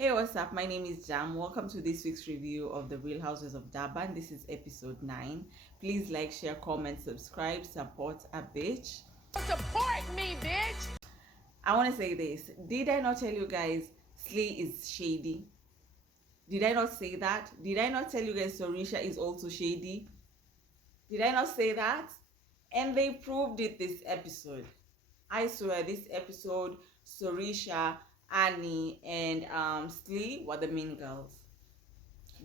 Hey, what's up? My name is Jam. Welcome to this week's review of the Real Houses of Durban. This is episode 9. Please like, share, comment, subscribe, support a bitch. Support me, bitch! I want to say this. Did I not tell you guys Slee is shady? Did I not say that? Did I not tell you guys Sorisha is also shady? Did I not say that? And they proved it this episode. I swear, this episode, Sorisha, Annie, and Slee were the mean girls.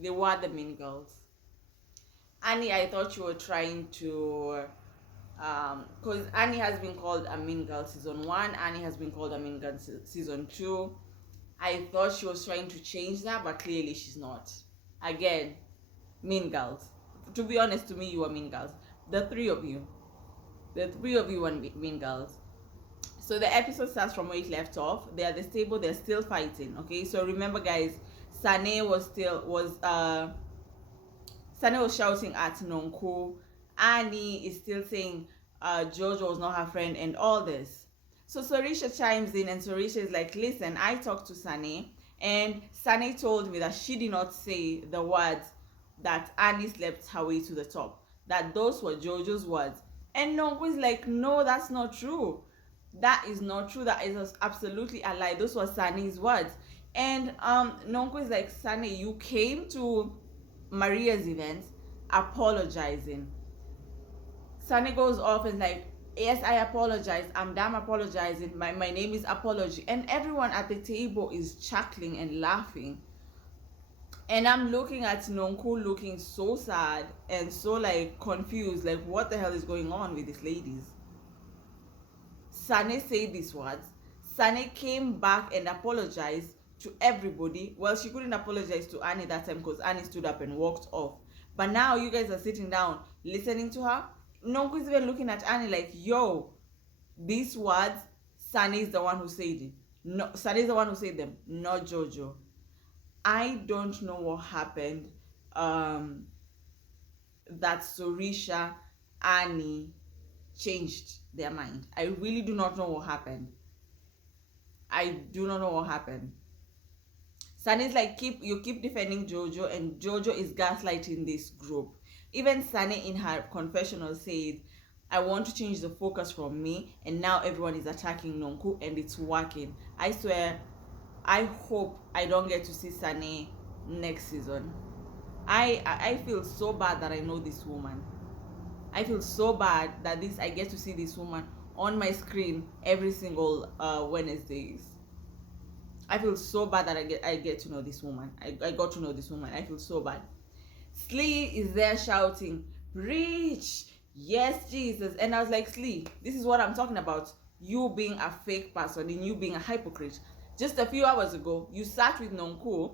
They were the mean girls. Annie, I thought you were trying to, because Annie has been called a mean girl season 1, Annie has been called a mean girl season 2. I thought she was trying to change that, but clearly she's not. Again, mean girls. To be honest, to me, you are mean girls. The three of you were mean girls. So the episode starts from where it left off. They're at the stable, they're still fighting. Okay, so remember, guys, Sane was shouting at Nonku. Annie is still saying Jojo was not her friend and all this. So Sorisha chimes in and Sorisha is like, listen, I talked to Sane and Sane told me that she did not say the words that Annie slept her way to the top, that those were Jojo's words. And Nonku is like, no, that's not true. That is not true. That is absolutely a lie. Those were Sane's words. And Nonku is like, Sane, you came to Maria's event apologizing. Sane goes off and like, yes, I apologize. I'm damn apologizing. My name is Apology. And everyone at the table is chuckling and laughing. And I'm looking at Nonku looking so sad and so like confused. Like, what the hell is going on with these ladies? Sane said these words. Sane came back and apologized to everybody. Well, she couldn't apologize to Annie that time because Annie stood up and walked off. But now you guys are sitting down listening to her. Nonku is even looking at Annie like, yo, these words, Sane is the one who said it. No, Sane is the one who said them, not Jojo. I don't know what happened. That Sorisha, Annie changed their mind. I really do not know what happened. I do not know what happened. Sane is like, you keep defending Jojo, and Jojo is gaslighting this group. Even Sane in her confessional said, I want to change the focus from me, and now everyone is attacking Nonku, and it's working. I swear, I hope I don't get to see Sane next season. I feel so bad that I know this woman. I feel so bad that I get to see this woman on my screen every single Wednesdays. I feel so bad that I get to know this woman. I got to know this woman. I feel so bad. Slee is there shouting, preach, yes, Jesus. And I was like, Slee, this is what I'm talking about. You being a fake person and you being a hypocrite. Just a few hours ago, you sat with Nonku,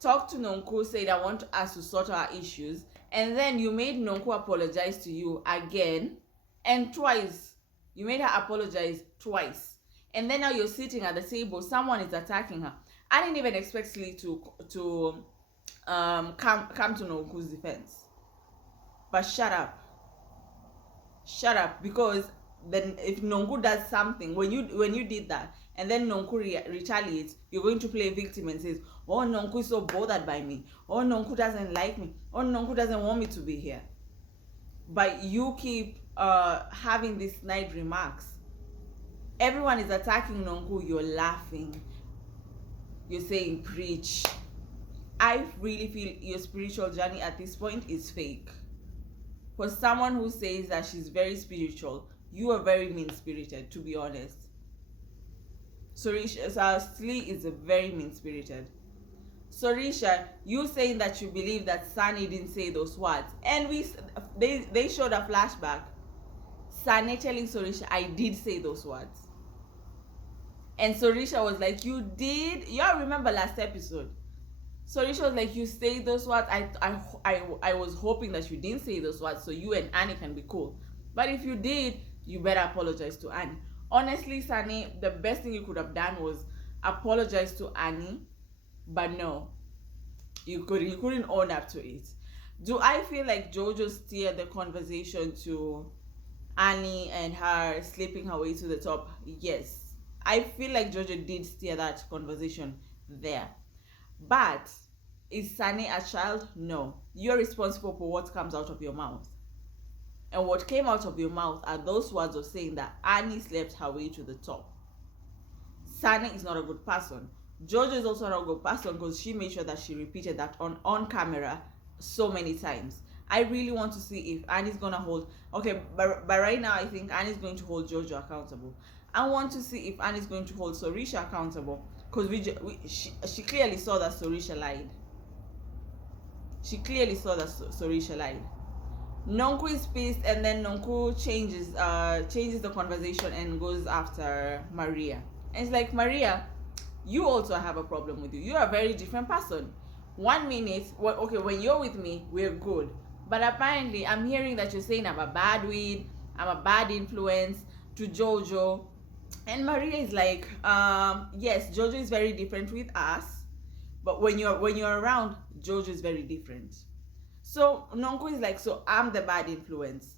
talked to Nonku, said, I want us to sort our issues. And then you made Nonku apologize to you again and twice. You made her apologize twice. And then now you're sitting at the table, someone is attacking her. I didn't even expect Slee to come to Nonku's defense. But shut up, because then if Nonku does something, when you did that, and then Nonku retaliates, you're going to play victim and says, oh, Nonku is so bothered by me, oh, Nonku doesn't like me, oh, Nonku doesn't want me to be here. But you keep having these snide remarks. Everyone is attacking Nonku, you're laughing, you're saying preach. I really feel your spiritual journey at this point is fake. For someone who says that she's very spiritual, you are very mean-spirited, to be honest. Sorisha, Slee is very mean-spirited. Sorisha, you saying that you believe that Sane didn't say those words, and they showed a flashback. Sane telling Sorisha, I did say those words. And Sorisha was like, you did? Y'all remember last episode? Sorisha was like, you say those words. I was hoping that you didn't say those words so you and Annie can be cool. But if you did, you better apologize to Annie. Honestly, Sane, the best thing you could have done was apologize to Annie. But no, you couldn't own up to it. Do I feel like Jojo steered the conversation to Annie and her sleeping her way to the top? Yes. I feel like Jojo did steer that conversation there. But is Sani a child? No. You're responsible for what comes out of your mouth. And what came out of your mouth are those words of saying that Annie slept her way to the top. Sani is not a good person. Jojo is also not a good person because she made sure that she repeated that on camera so many times. I really want to see if Annie's gonna hold. Okay, but right now I think Annie's going to hold Jojo accountable. I want to see if Annie's going to hold Sorisha accountable because she clearly saw that Sorisha lied. She clearly saw that Sorisha lied. Nonku is pissed, and then Nonku changes the conversation and goes after Maria. And it's like, Maria, you also have a problem with you. You're a very different person. 1 minute, okay, when you're with me, we're good. But apparently, I'm hearing that you're saying I'm a bad weed, I'm a bad influence to Jojo. And Maria is like, yes, Jojo is very different with us, but when you're around, Jojo is very different. So Nonku is like, so I'm the bad influence.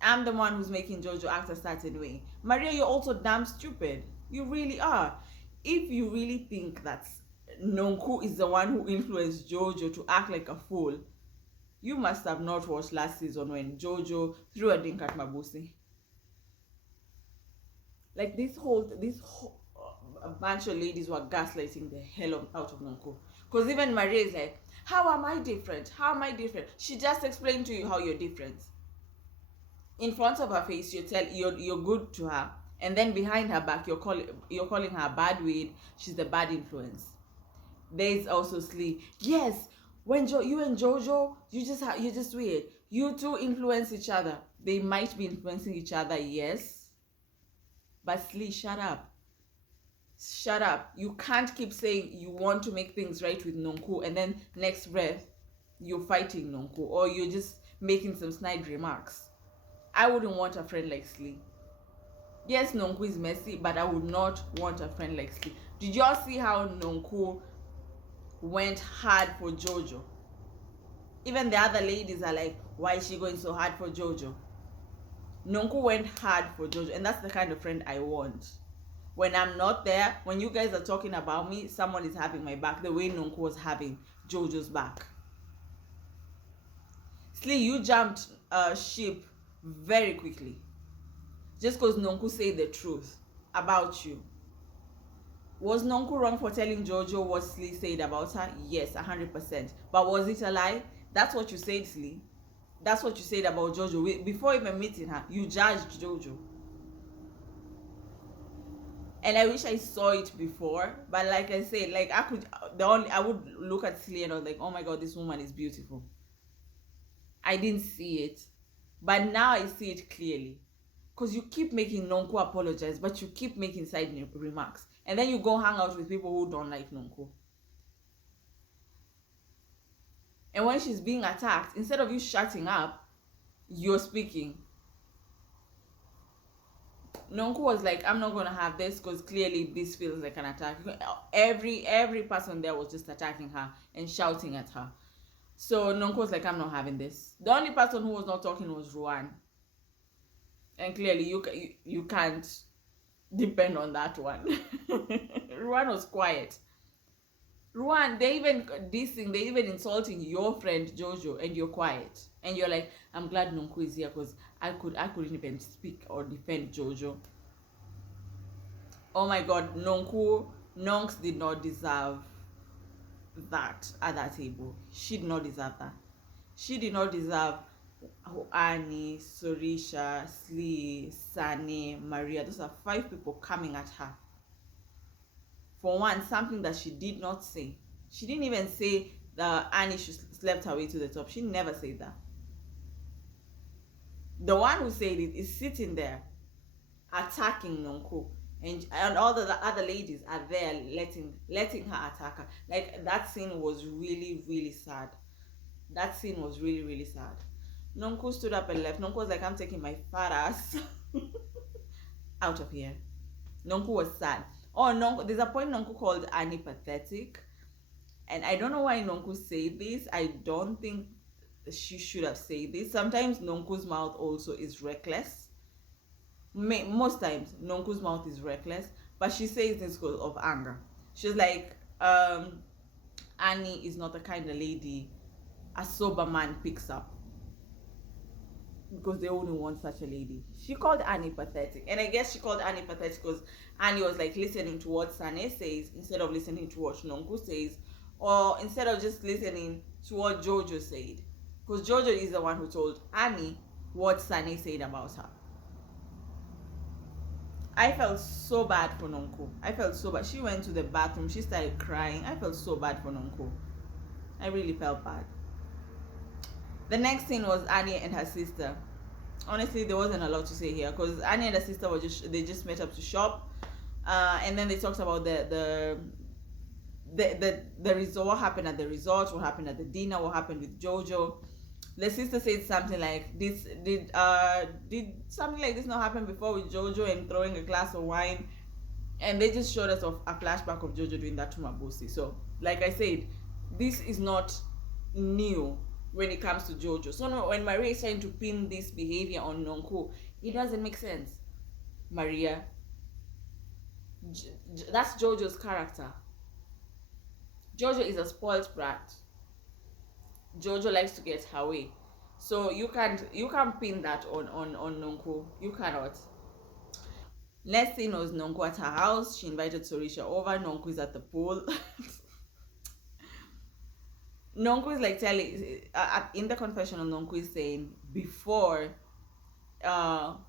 I'm the one who's making Jojo act a certain way. Maria, you're also damn stupid. You really are. If you really think that Nonku is the one who influenced Jojo to act like a fool, you must have not watched last season when Jojo threw a drink at Mabusi. Like this whole a bunch of ladies were gaslighting the hell out of Nonku. Because even Maria is like, how am I different? How am I different? She just explained to you how you're different. In front of her face, you're good to her, and then behind her back, you're calling her a bad weed. She's the bad influence. There's also Slee. Yes, when you and Jojo, you're just weird. You two influence each other. They might be influencing each other, yes. But Slee, shut up. Shut up. You can't keep saying you want to make things right with Nonku and then next breath you're fighting Nonku or you're just making some snide remarks. I wouldn't want a friend like Slee. Yes, Nonku is messy, but I would not want a friend like Slee. Did y'all see how Nonku went hard for Jojo? Even the other ladies are like, why is she going so hard for Jojo? Nonku went hard for Jojo, and that's the kind of friend I want. When I'm not there, when you guys are talking about me, someone is having my back the way Nonku was having Jojo's back. Slee, you jumped ship very quickly. Just because Nonku said the truth about you. Was Nonku wrong for telling Jojo what Slee said about her? Yes, 100%. But was it a lie? That's what you said, Slee. That's what you said about Jojo. Before even meeting her, you judged Jojo. And I wish I saw it before, but like I said, like I would look at Slee and I was like, oh my god, this woman is beautiful. I didn't see it, but now I see it clearly, because you keep making Nonku apologize, but you keep making side remarks, and then you go hang out with people who don't like Nonku. And when she's being attacked, instead of you shutting up, you're speaking. Nonku was like, I'm not gonna have this because clearly this feels like an attack. Every person there was just attacking her and shouting at her. So Nonku was like, I'm not having this. The only person who was not talking was Ruan. And clearly you can't depend on that one. Ruan was quiet. Ruan, they even insulting your friend Jojo, and you're quiet. And you're like, I'm glad Nonku is here because I couldn't even speak or defend Jojo. Oh my god, Nonks did not deserve that at that table. She did not deserve that. She did not deserve Annie, Sorisha, Slee, Sani, Maria. Those are 5 people coming at her. For one, something that she did not say. She didn't even say that Annie slept her way to the top. She never said that. The one who said it is sitting there attacking Nonku, and all the other ladies are there letting her attack her. Like, that scene was really, really sad. That scene was really, really sad. Nonku stood up and left. Nonku was like, I'm taking my fat ass out of here. Nonku was sad. Oh, Nonku, there's a point Nonku called Annie pathetic. And I don't know why Nonku said this. I don't think she should have said this. Sometimes Nonku's mouth also is reckless. Most times Nonku's mouth is reckless, but she says this because of anger. She's like, Annie is not the kind of lady a sober man picks up, because they only want such a lady. She called Annie pathetic, and I guess she called Annie pathetic because Annie was like listening to what Sane says instead of listening to what Nonku says, or instead of just listening to what Jojo said, because Jojo is the one who told Annie what Sane said about her. I felt so bad for Nonku. I felt so bad. She went to the bathroom. She started crying. I felt so bad for Nonku. I really felt bad. The next thing was Annie and her sister. Honestly, there wasn't a lot to say here because Annie and her sister were just met up to shop, and then they talked about the resort, what happened at the resort, what happened at the dinner, what happened with Jojo. The sister said something like, "This did something like this not happen before with Jojo and throwing a glass of wine?" And they just showed us a flashback of Jojo doing that to Mabusi. So, like I said, this is not new when it comes to Jojo. So when Maria is trying to pin this behavior on Nonku, it doesn't make sense. Maria, that's Jojo's character. Jojo is a spoiled brat. Jojo likes to get her way. So you can't pin that on Nonku. You cannot. Next thing was Nonku at her house. She invited Sorisha over. Nonku is at the pool. Nonku is like telling, in the confessional, Nonku is saying before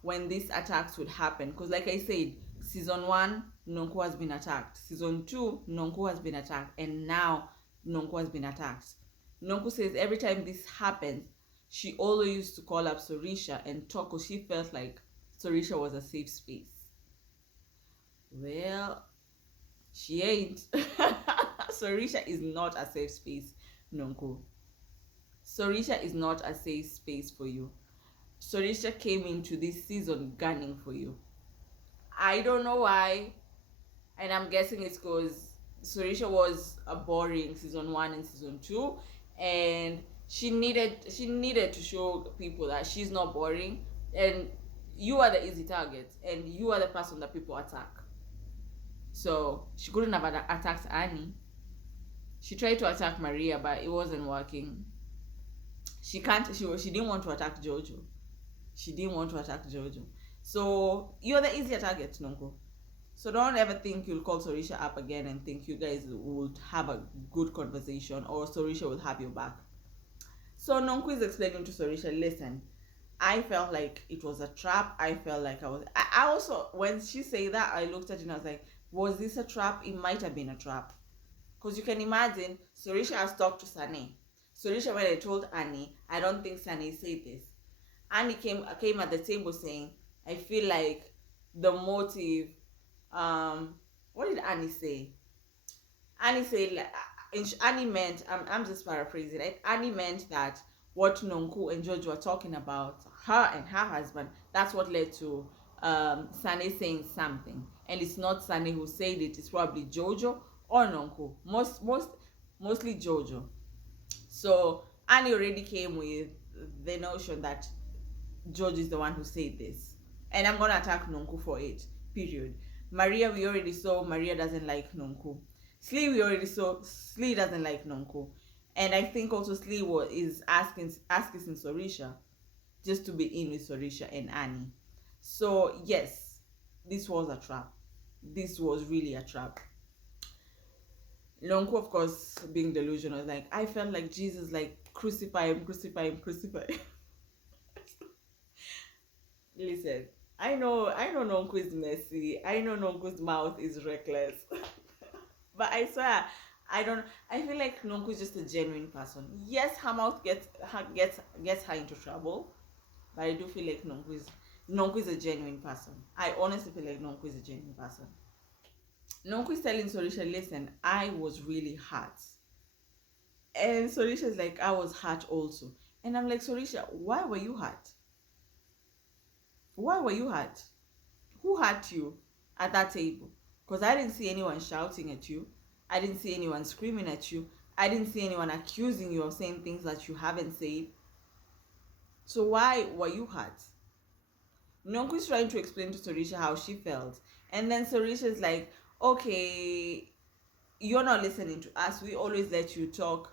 when these attacks would happen, because like I said, season 1 Nonku has been attacked, season 2 Nonku has been attacked, and now Nonku has been attacked. Nonku says every time this happens, she always used to call up Sorisha and talk because she felt like Sorisha was a safe space. Well, she ain't. Sorisha is not a safe space, Nonku. Sorisha is not a safe space for you. Sorisha came into this season gunning for you. I don't know why, and I'm guessing it's because Sorisha was a boring season 1 and season 2, and she needed to show people that she's not boring, and you are the easy target, and you are the person that people attack. So she couldn't have attacked Annie. She tried to attack Maria, but it wasn't working. She didn't want to attack Jojo. So you're the easier target, Nonku. So don't ever think you'll call Sorisha up again and think you guys would have a good conversation or Sorisha will have your back. So Nonku is explaining to Sorisha, listen, I felt like it was a trap. I felt like I also, when she said that, I looked at it and I was like, was this a trap? It might have been a trap. Because you can imagine, Sorisha has talked to Sane. Sorisha, when I told Annie, I don't think Sane said this. Annie came at the table saying, I feel like the motive, what did Annie say? Annie said, Annie meant, I'm just paraphrasing it, Annie meant that what Nonku and George were talking about, her and her husband, that's what led to Sane saying something. And it's not Sane who said it, it's probably Jojo or Nonku. Mostly Jojo. So Annie already came with the notion that George is the one who said this, and I'm gonna attack Nonku for it. Period. Maria, we already saw Maria doesn't like Nonku. Slee, we already saw Slee doesn't like Nonku, and I think also Slee is asking Sorisha just to be in with Sorisha and Annie. So yes, this was a trap. This was really a trap. Nonku, of course, being delusional, like, I felt like Jesus, like, crucify him. Listen, I know Nonku is messy. I know Nonku's mouth is reckless. But I swear, I feel like Nonku is just a genuine person. Yes, her mouth gets her into trouble, but I do feel like Nonku is a genuine person. I honestly feel like Nonku is a genuine person. Nonku is telling Sorisha, listen, I was really hurt. And Sorisha is like, I was hurt also. And I'm like, Sorisha, why were you hurt? Why were you hurt? Who hurt you at that table? Because I didn't see anyone shouting at you. I didn't see anyone screaming at you. I didn't see anyone accusing you of saying things that you haven't said. So why were you hurt? Nonku is trying to explain to Sorisha how she felt. And then Sorisha is like, okay, you're not listening to us. We always let you talk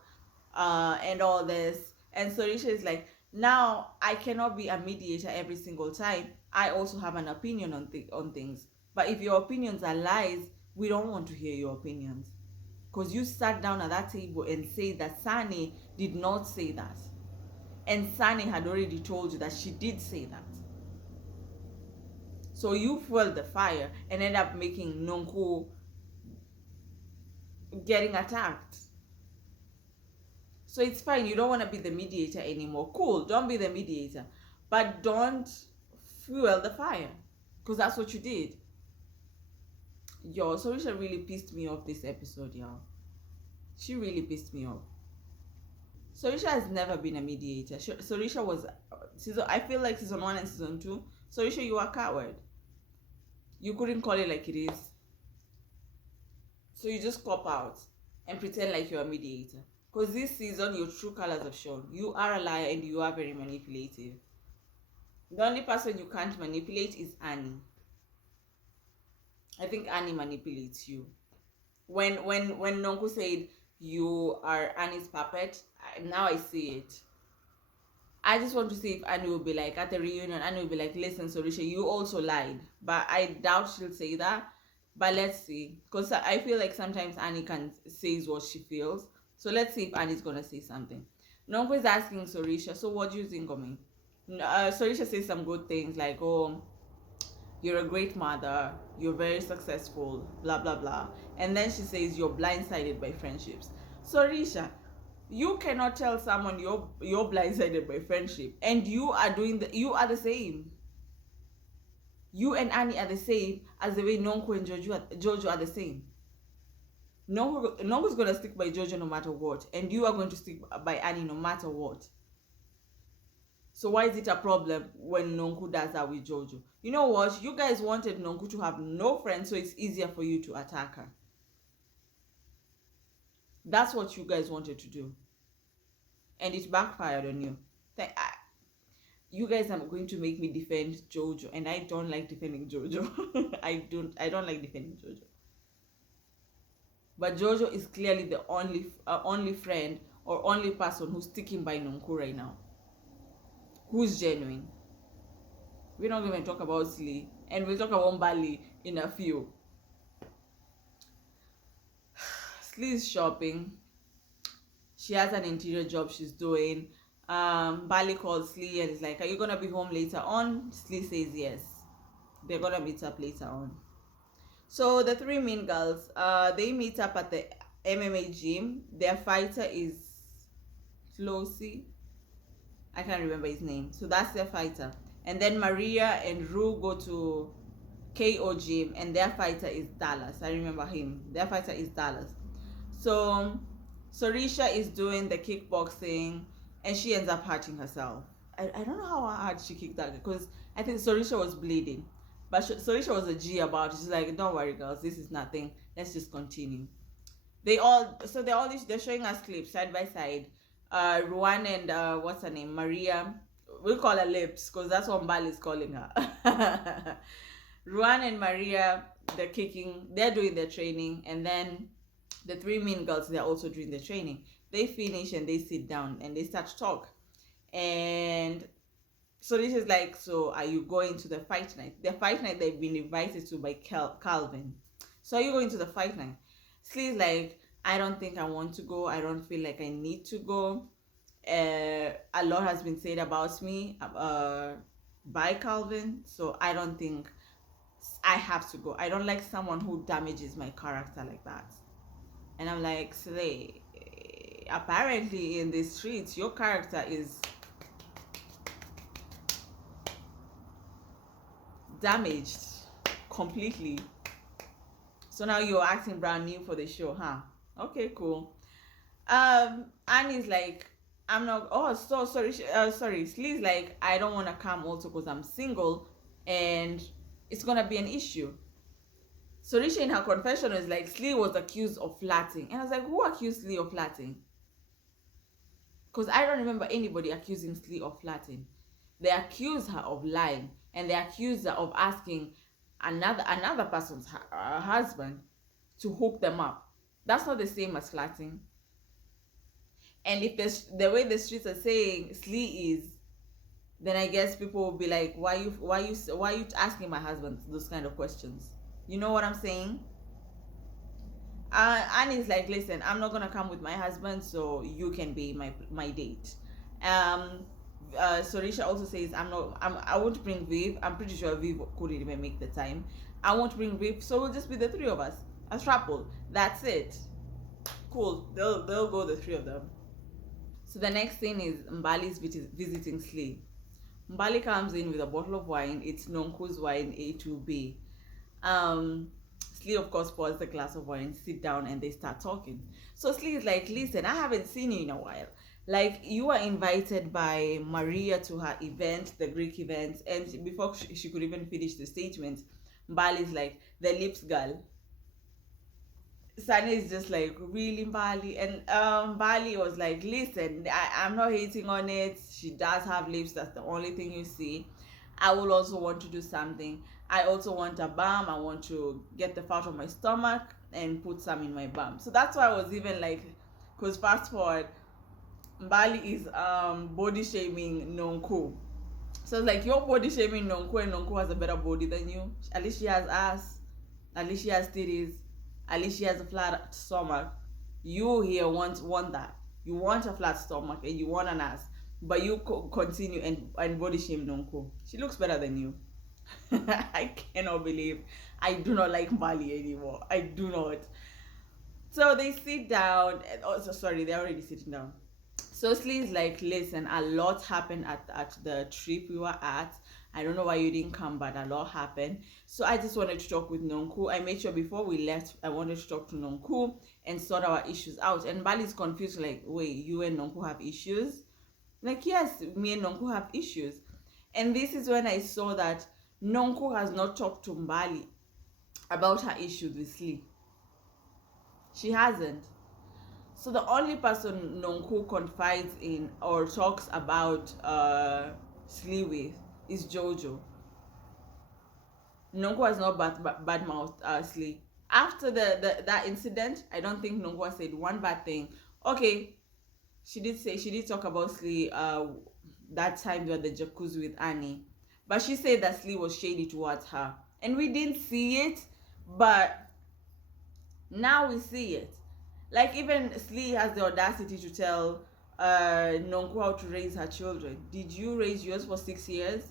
and all this. And Sorisha is like, now I cannot be a mediator every single time. I also have an opinion on things. But if your opinions are lies, we don't want to hear your opinions. Because you sat down at that table and said that Sani did not say that. And Sani had already told you that she did say that. So you fueled the fire and end up making Nonku getting attacked. So it's fine. You don't want to be the mediator anymore. Cool. Don't be the mediator. But don't fuel the fire. Because that's what you did. Yo, Sorisha really pissed me off this episode, y'all. She really pissed me off. Sorisha has never been a mediator. Sorisha was... I feel like season 1 and season 2, Sorisha, you are a coward. You couldn't call it like it is. So you just cop out and pretend like you're a mediator. Because this season, your true colors have shown. You are a liar and you are very manipulative. The only person you can't manipulate is Annie. I think Annie manipulates you. When Nonku said you are Annie's puppet, now I see it. I just want to see if Annie will be like, at the reunion, Annie will be like, listen, Sorisha, you also lied. But I doubt she'll say that. But let's see. Because I feel like sometimes Annie can say what she feels. So let's see if Annie's going to say something. Nonku is asking Sorisha, so what do you think of me? Sorisha says some good things like, oh, you're a great mother, you're very successful, blah, blah, blah. And then she says you're blindsided by friendships. Sorisha, you cannot tell someone you're blindsided by friendship. And you are the same. You and Annie are the same as the way Nonku and Jojo are the same. Nonku's going to stick by Jojo no matter what. And you are going to stick by Annie no matter what. So why is it a problem when Nonku does that with Jojo? You know what? You guys wanted Nonku to have no friends, so it's easier for you to attack her. That's what you guys wanted to do. And it backfired on you. You guys are going to make me defend Jojo. And I don't like defending Jojo. I don't like defending Jojo. But Jojo is clearly the only friend or only person who's sticking by Nonku right now. Who's genuine. We're not going to talk about Slee. And we'll talk about Bali in a few. Slee is shopping. She has an interior job she's doing. Bali calls Slee and is like, are you going to be home later on? Slee says yes. They're going to meet up later on. So the three mean girls, they meet up at the MMA gym. Their fighter is Flossy. I can't remember his name. So that's their fighter. And then Maria and Rue go to KO gym and their fighter is Dallas. I remember him. Their fighter is Dallas. So Sorisha is doing the kickboxing and she ends up hurting herself. I don't know how hard she kicked that because I think Sorisha was bleeding. But Sorisha was a G about it. She's like, don't worry girls, this is nothing. Let's just continue. They're showing us clips side by side. Ruan and what's her name? Maria. We'll call her Lips because that's what Mbali is calling her. Ruan and Maria, they're doing their training, and then the three mean girls, they're also doing their training. They finish and they sit down and they start to talk. And so this is like, so are you going to the fight night? The fight night they've been invited to by Calvin. So are you going to the fight night? Slee's like, I don't think I want to go. I don't feel like I need to go. A lot has been said about me by Calvin, so I don't think I have to go. I don't like someone who damages my character like that. And I'm like, Slay, apparently in the streets, your character is damaged completely. So now you're acting brand new for the show, huh? Okay, cool. Annie's like, I'm not. Oh, so sorry. Sorry. Slee's like, I don't want to come also because I'm single, and it's gonna be an issue. So Risha in her confession is like, Slee was accused of flirting, and I was like, who accused Slee of flirting? Because I don't remember anybody accusing Slee of flirting. They accused her of lying, and they accused her of asking another person's husband to hook them up. That's not the same as flirting. And if the way the streets are saying slee is, then I guess people will be like, why you asking my husband those kind of questions? You know what I'm saying? Annie's like, listen, I'm not gonna come with my husband, so you can be my date. Um, Sorisha also says, I won't bring Viv. I'm pretty sure Viv couldn't even make the time. I won't bring Viv, so we'll just be the three of us, a throuple. That's it. Cool. They'll go the three of them. So the next thing is Mbali's visiting Slee. Mbali comes in with a bottle of wine. It's Nonku's wine A2B. Slee, of course, pours the glass of wine, sit down, and they start talking. So Slee is like, listen, I haven't seen you in a while. Like, you were invited by Maria to her event, the Greek event, and before she could even finish the statement, Mbali's like, the lips girl. Sunny is just like, really, Bali? And Bali was like, listen, I'm not hating on it. She does have lips. That's the only thing you see. I will also want to do something. I also want a balm. I want to get the fat of my stomach and put some in my bum. So that's why I was even like, because fast forward, Bali is body shaming Nonku. So it's like, you're body shaming Nonku, and Nonku has a better body than you. At least she has ass. At least she has titties. At least she has a flat stomach. You here want that. You want a flat stomach and you want an ass. But you continue and body shame Nonku. She looks better than you. I cannot believe I do not like Bali anymore. I do not. So they sit down. Sorry, they're already sitting down. So Slee's like, listen, a lot happened at the trip we were at. I don't know why you didn't come, but a lot happened. So I just wanted to talk with Nonku. I made sure before we left, I wanted to talk to Nonku and sort our issues out. And Bali's confused, like, wait, you and Nonku have issues? Like, yes, me and Nonku have issues. And this is when I saw that Nonku has not talked to Mbali about her issues with Slee. She hasn't. So the only person Nonku confides in or talks about Slee with is Jojo. Nonku has not badmouthed Slee. After that incident, I don't think Nonku has said one bad thing. Okay, she did talk about Slee that time we were at the jacuzzi with Annie. But she said that Slee was shady towards her. And we didn't see it, but now we see it. Like, even Slee has the audacity to tell Nonku how to raise her children. Did you raise yours for 6 years?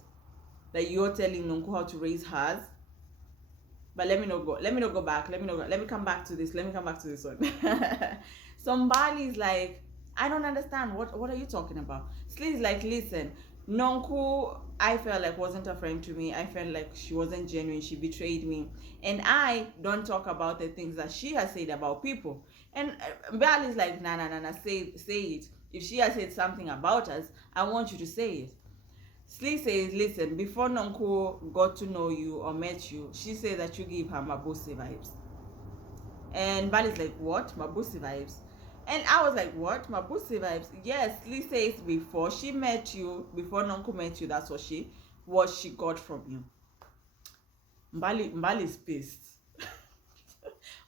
That you're telling Nonku how to raise hers? But let me not go back. Let me come back to this. Let me come back to this one. Somebody is like, I don't understand. What are you talking about? Slee is like, listen, Nonku, I felt like wasn't a friend to me. I felt like she wasn't genuine. She betrayed me. And I don't talk about the things that she has said about people. And Bali is like, nah, say it. If she has said something about us, I want you to say it. Slee says, listen, before Nonku got to know you or met you, she said that you give her Mabusi vibes. And Bali's like, what? Mabusi vibes? And I was like, what? Mabusi vibes? Yes, Slee says before she met you, before Nonku met you, that's what she got from you. Mbali's pissed.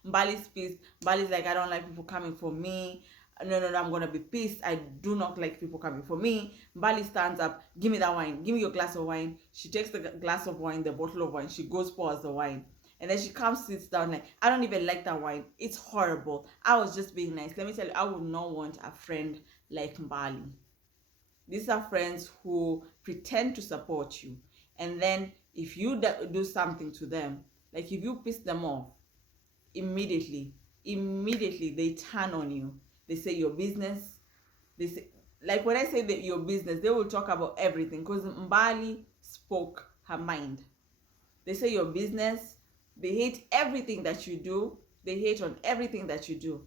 Mbali's pissed. Mbali's like, I don't like people coming for me. No, I'm gonna be pissed. I do not like people coming for me. Mbali stands up, give me that wine, give me your glass of wine. She takes the glass of wine, the bottle of wine, she goes pours the wine. And then she comes, sits down, like, I don't even like that wine. It's horrible. I was just being nice. Let me tell you, I would not want a friend like Mbali. These are friends who pretend to support you. And then if you do something to them, like if you piss them off, immediately they turn on you. They say your business. They say, like when I say that your business, they will talk about everything because Mbali spoke her mind. They say your business. They hate everything that you do. They hate on everything that you do.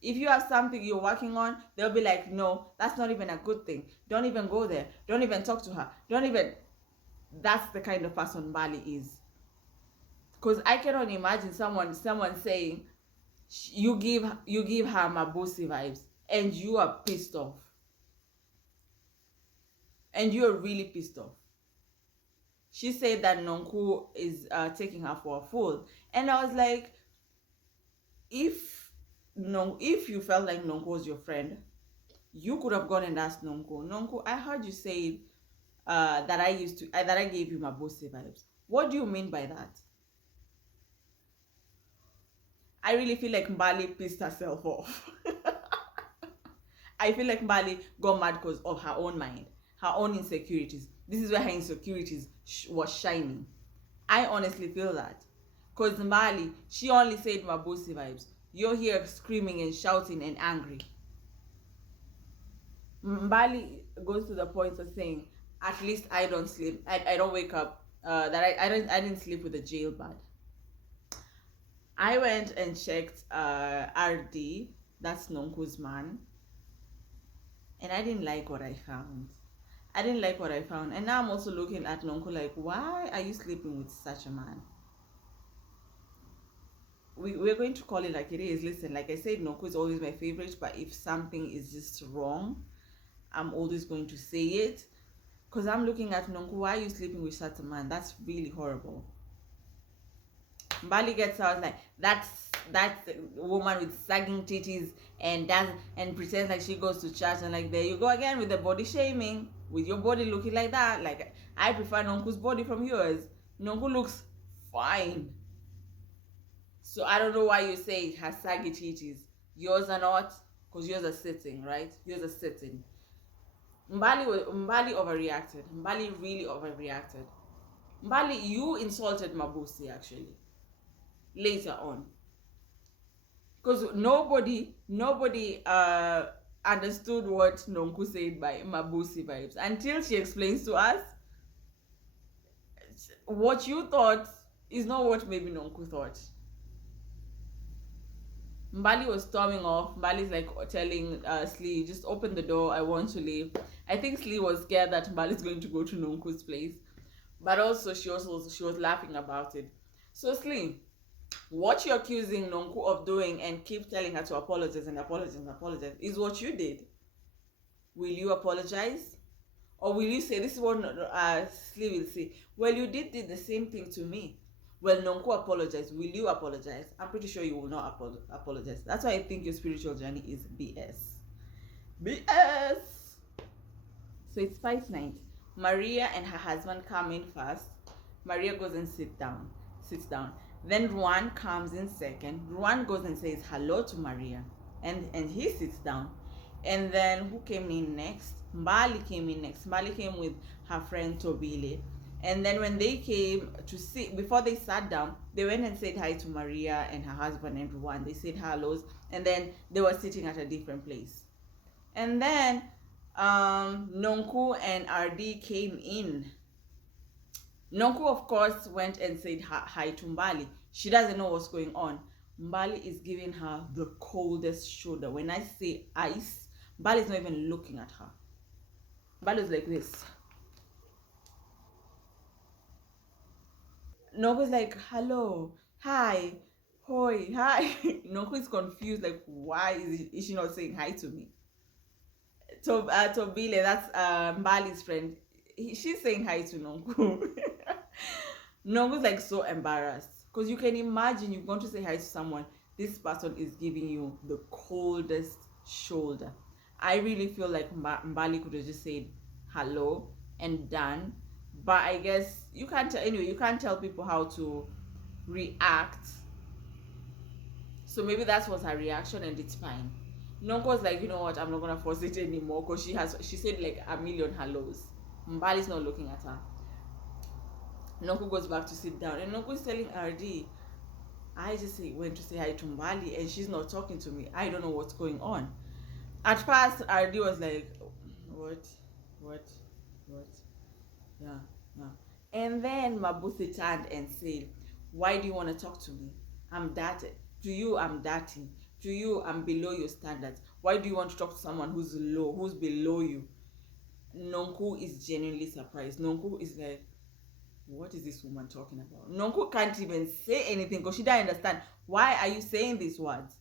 If you have something you're working on, they'll be like, no, that's not even a good thing. Don't even go there. Don't even talk to her. Don't even. That's the kind of person Mbali is. Because I cannot imagine someone saying, you give her Mabusi vibes and you are pissed off. And you're really pissed off. She said that Nonku is taking her for a fool. And I was like, if no, if you felt like Nonku was your friend, you could have gone and asked Nonku. Nonku, I heard you say that I gave you my bossy vibes. What do you mean by that? I really feel like Mbali pissed herself off. I feel like Mbali got mad because of her own mind, her own insecurities. This is where her insecurities was shining. I honestly feel that. Because Mbali, she only said my bossy vibes. You're here screaming and shouting and angry. Mbali goes to the point of saying, at least I don't sleep. I don't wake up. I didn't sleep with a jail bed. I went and checked RD, that's Nonku's man, and I didn't like what I found. I didn't like what I found. And now I'm also looking at Nonku like, why are you sleeping with such a man? We're going to call it like it is. Listen, like I said, Nonku is always my favorite, but if something is just wrong, I'm always going to say it. Because I'm looking at Nonku, why are you sleeping with such a man? That's really horrible. Mbali gets out like that's woman with sagging titties and does and pretends like she goes to church, and like there you go again with the body shaming, with your body looking like that. Like I prefer Nonku's body from yours. Nonku looks fine. So I don't know why you say it has saggy titties. Yours are not, because yours are sitting, right? Yours are sitting. Mbali overreacted. Mbali really overreacted. Mbali, you insulted Mabusi actually. Later on, because nobody understood what Nonku said by Mabusi vibes until she explains to us. What you thought is not what maybe Nonku thought. Mbali was storming off. Mbali's like telling Slee, just open the door, I want to leave. I think Slee was scared that Mbali's going to go to Nonku's place, but also she was laughing about it. So Slee, what you're accusing Nonku of doing and keep telling her to apologize and apologize and apologize is what you did. Will you apologize? Or will you say, this is what Slee will say, well, you did the same thing to me. Well, Nonku apologized. Will you apologize? I'm pretty sure you will not apologize. That's why I think your spiritual journey is BS. BS! So it's fight night. Maria and her husband come in first. Maria goes and sits down. Then Ruan comes in second. Ruan goes and says hello to Maria. And he sits down. And then who came in next? Mbali came in next. Mbali came with her friend Tobile. And then when they came to sit, before they sat down, they went and said hi to Maria and her husband and Ruan. They said hellos. And then they were sitting at a different place. And then Nonku and RD came in. Nonku, of course, went and said hi to Mbali. She doesn't know what's going on. Mbali is giving her the coldest shoulder. When I say ice, Mbali is not even looking at her. Mbali is like this. Nonku is like, hello, hi, hoi, hi. Nonku is confused, like, why is she not saying hi to me? Tobile, that's Mbali's friend. She's saying hi to Nonku. Nonku's like so embarrassed. Because you can imagine you've gone to say hi to someone. This person is giving you the coldest shoulder. I really feel like Mbali could have just said hello and done. But I guess you can't tell people how to react. So maybe that was her reaction and it's fine. Nonku was like, you know what, I'm not gonna force it anymore, because she said like a million hellos. Mbali's not looking at her. Nonku goes back to sit down, and Nonku is telling RD, I just went to say hi to Mbali and she's not talking to me. I don't know what's going on. At first, RD was like, what? Yeah. And then Mabusi turned and said, why do you want to talk to me? I'm dirty. To you, I'm dirty. To you, I'm below your standards. Why do you want to talk to someone who's low, who's below you? Nonku is genuinely surprised. Nonku is like, what is this woman talking about? Nonku can't even say anything because she doesn't understand. Why are you saying these words?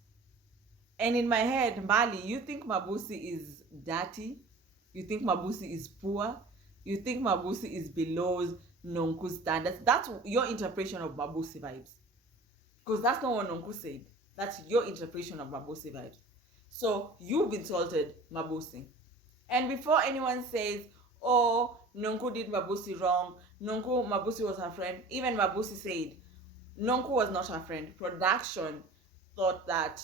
And in my head, Mbali, you think Mabusi is dirty? You think Mabusi is poor? You think Mabusi is below Nonku's standards? That's your interpretation of Mabusi vibes. Because that's not what Nonku said. That's your interpretation of Mabosi vibes. So you've insulted Mabosi. And before anyone says, oh, Nonku did Mabosi wrong, Mabosi was her friend, even Mabosi said, Nonku was not her friend. Production thought that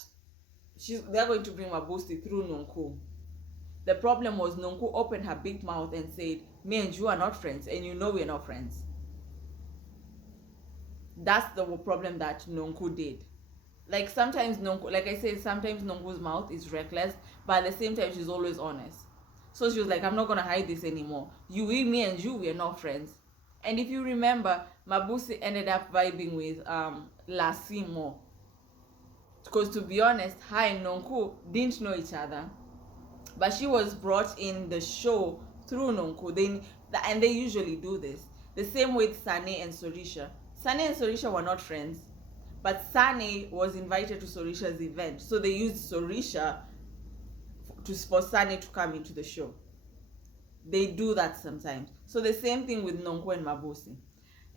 they're going to bring Mabosi through Nonku. The problem was Nonku opened her big mouth and said, me and you are not friends, and you know we're not friends. That's the problem that Nonku did. Like sometimes Nonku, like I said, sometimes Nonku's mouth is reckless, but at the same time she's always honest. So she was like, I'm not gonna hide this anymore. Me and you, we're not friends. And if you remember, Mabosi ended up vibing with Lasimo. Because to be honest, her and Nonku didn't know each other. But she was brought in the show through Nonku. And they usually do this. The same with Sane and Sorisha. Sane and Sorisha were not friends. But Sane was invited to Sorisha's event. So they used Sorisha for Sane to come into the show. They do that sometimes. So the same thing with Nonku and Mabosi.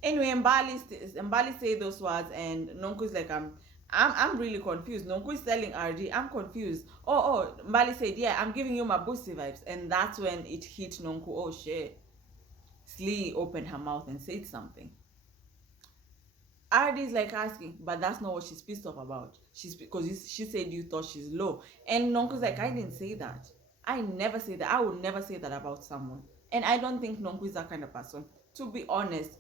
Anyway, Mbali say those words, and Nonku is like, I'm really confused. Nonku is telling RD, I'm confused. Oh, Mbali said, yeah, I'm giving you Mabosi vibes. And that's when it hit Nonku. Oh shit. Slee opened her mouth and said something. RD is like asking, but that's not what she's pissed off about. Because she said you thought she's low. And Nonku's like, I didn't say that. I never say that. I would never say that about someone. And I don't think Nonku is that kind of person. To be honest,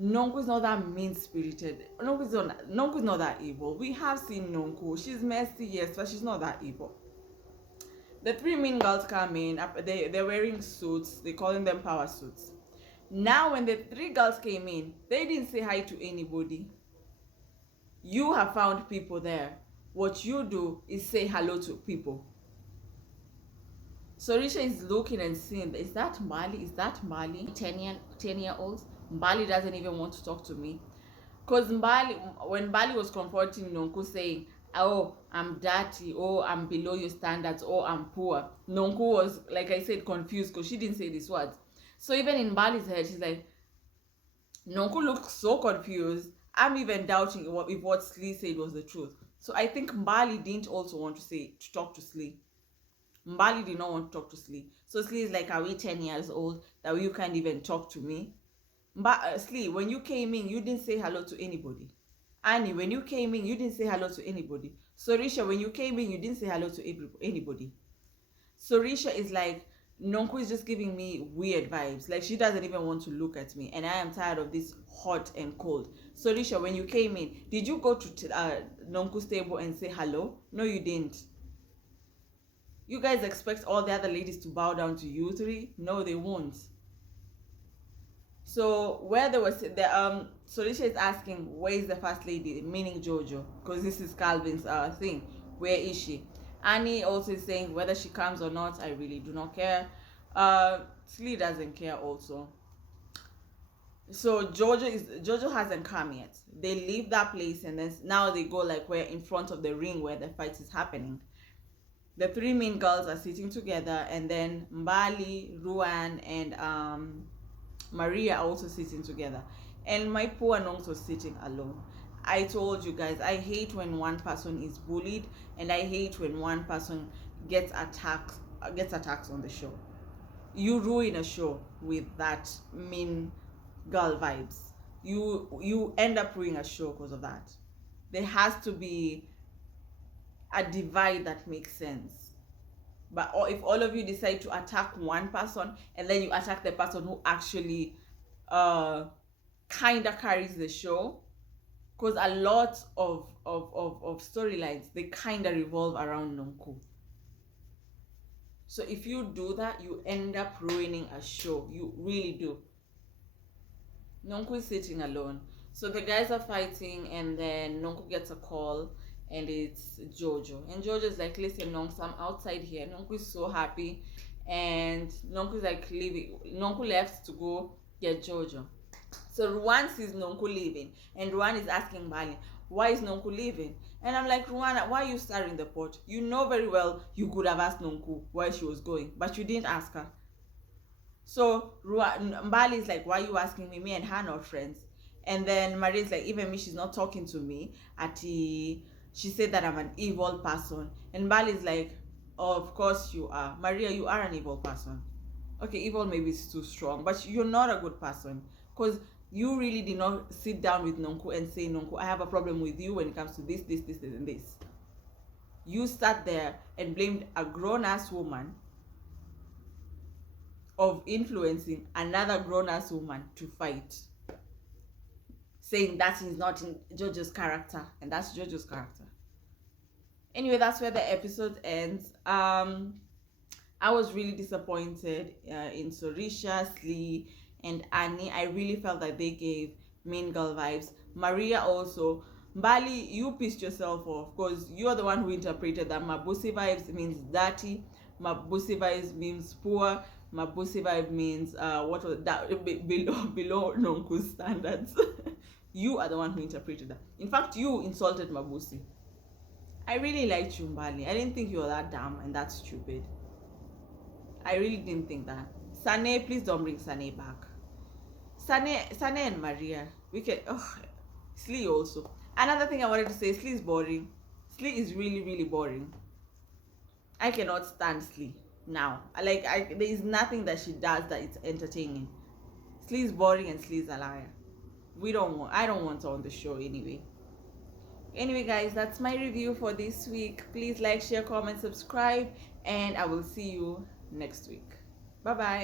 Nonku is not that mean-spirited. Nonku is not that evil. We have seen Nonku. She's messy, yes, but she's not that evil. The three mean girls come in. They're wearing suits. They're calling them power suits. Now, when the three girls came in, they didn't say hi to anybody. You have found people there. What you do is say hello to people. Sorisha is looking and seeing, is that Mbali? Is that Mbali? 10-year-olds? Mbali doesn't even want to talk to me. Because when Mbali was confronting Nonku saying, oh, I'm dirty, oh, I'm below your standards, oh, I'm poor, Nonku was, like I said, confused because she didn't say these words. So even in Mbali's head, she's like, Nonku looks so confused. I'm even doubting if what Slee said was the truth. So I think Mbali didn't also want to talk to Slee. Mbali did not want to talk to Slee. So Slee is like, are we 10 years old that you can't even talk to me? But Slee, when you came in, you didn't say hello to anybody. Annie, when you came in, you didn't say hello to anybody. Sorisha, when you came in, you didn't say hello to anybody. Sorisha is like, Nonku is just giving me weird vibes. Like, she doesn't even want to look at me. And I am tired of this hot and cold. Sorisha, when you came in, did you go to Nonku's table and say hello? No, you didn't. You guys expect all the other ladies to bow down to you three? No, they won't. So where there was Sorisha is asking, where is the first lady, meaning Jojo, because this is Calvin's thing. Where is she? Annie also is saying whether she comes or not, I really do not care. Slee doesn't care also. So Jojo hasn't come yet. They leave that place and then now they go like where in front of the ring where the fight is happening. The three main girls are sitting together, and then Mbali, Ruan, and Maria are also sitting together. And my poor Nongs was sitting alone. I told you guys, I hate when one person is bullied, and I hate when one person gets attacks on the show. You ruin a show with that mean girl vibes. You end up ruining a show because of that. There has to be a divide that makes sense. But if all of you decide to attack one person and then you attack the person who actually kind of carries the show, because a lot of storylines, they kind of revolve around Nonku. So if you do that, you end up ruining a show. You really do. Nonku is sitting alone. So the guys are fighting, and then Nonku gets a call, and it's Jojo. And Jojo's like, listen, Nonku, I'm outside here. Nonku is so happy. And Nonku is like leaving. Nonku left to go get Jojo. So Ruan sees Nonku leaving. And Ruan is asking Mbali, why is Nonku leaving? And I'm like, Ruan, why are you stirring the pot? You know very well you could have asked Nonku where she was going. But you didn't ask her. So Mbali is like, why are you asking me? Me and her are not friends. And then Maria's like, even me, she's not talking to me. She said that I'm an evil person. And Bali's like, oh, of course you are. Maria, you are an evil person. Okay, evil maybe is too strong, but you're not a good person. Because you really did not sit down with Nonku and say, Nonku, I have a problem with you when it comes to this, and this. You sat there and blamed a grown-ass woman of influencing another grown-ass woman to fight, saying that is not in Jojo's character, and that's Jojo's character. Anyway, that's where the episode ends. I was really disappointed in Sorisha, Slee, and Annie. I really felt that they gave mean girl vibes. Maria also. Bali, you pissed yourself off because you're the one who interpreted that Mabusi vibes means dirty, Mabusi vibes means poor, Mabusi vibe means what was that below Nonku's standards. You are the one who interpreted that. In fact, you insulted Mabusi. I really liked you, Mbali. I didn't think you were that dumb and that stupid. I really didn't think that. Sane, please don't bring Sane back. Sane and Maria. We can. Oh, Slee also. Another thing I wanted to say, Slee is boring. Slee is really, really boring. I cannot stand Slee now. There is nothing that she does that is entertaining. Slee is boring and Slee is a liar. I don't want her on the show anyway. Anyway, guys, that's my review for this week. Please like, share, comment, subscribe, and I will see you next week. Bye bye.